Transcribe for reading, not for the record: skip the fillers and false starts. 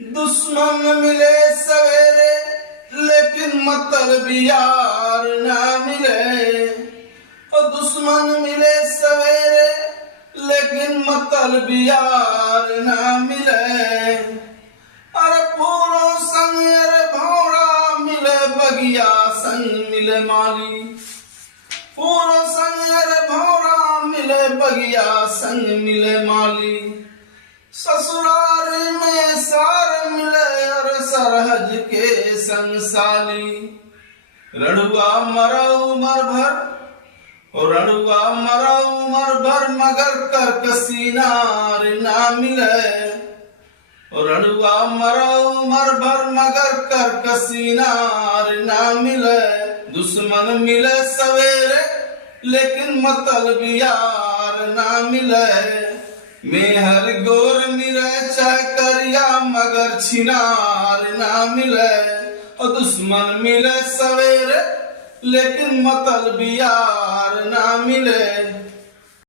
दुश्मन मिले सवेरे लेकिन मतलब यार ना मिले। और दुश्मन मिले सवेरे लेकिन मतलब यार ना मिले। अरे फूलों संग अरे भौरा मिले बगिया संग मिले माली। फूलों संग अरे भौरा मिले बगिया संग मिले माली। ससुराल में सार मिले और सरहज के संग साली। रड़ुआ मरा उमर भर और रड़ुआ मरा उमर भर मगर कर कसीनार ना मिले। और रड़ुआ मरा उमर भर मगर कर कसीनार ना मिले। दुश्मन मिले सवेरे लेकिन मतलब यार ना मिले। मेहर गोर मिले चाहे करिया मगर छिनार ना मिले। और दुश्मन मिले सवेरे लेकिन मतलब यार ना मिले।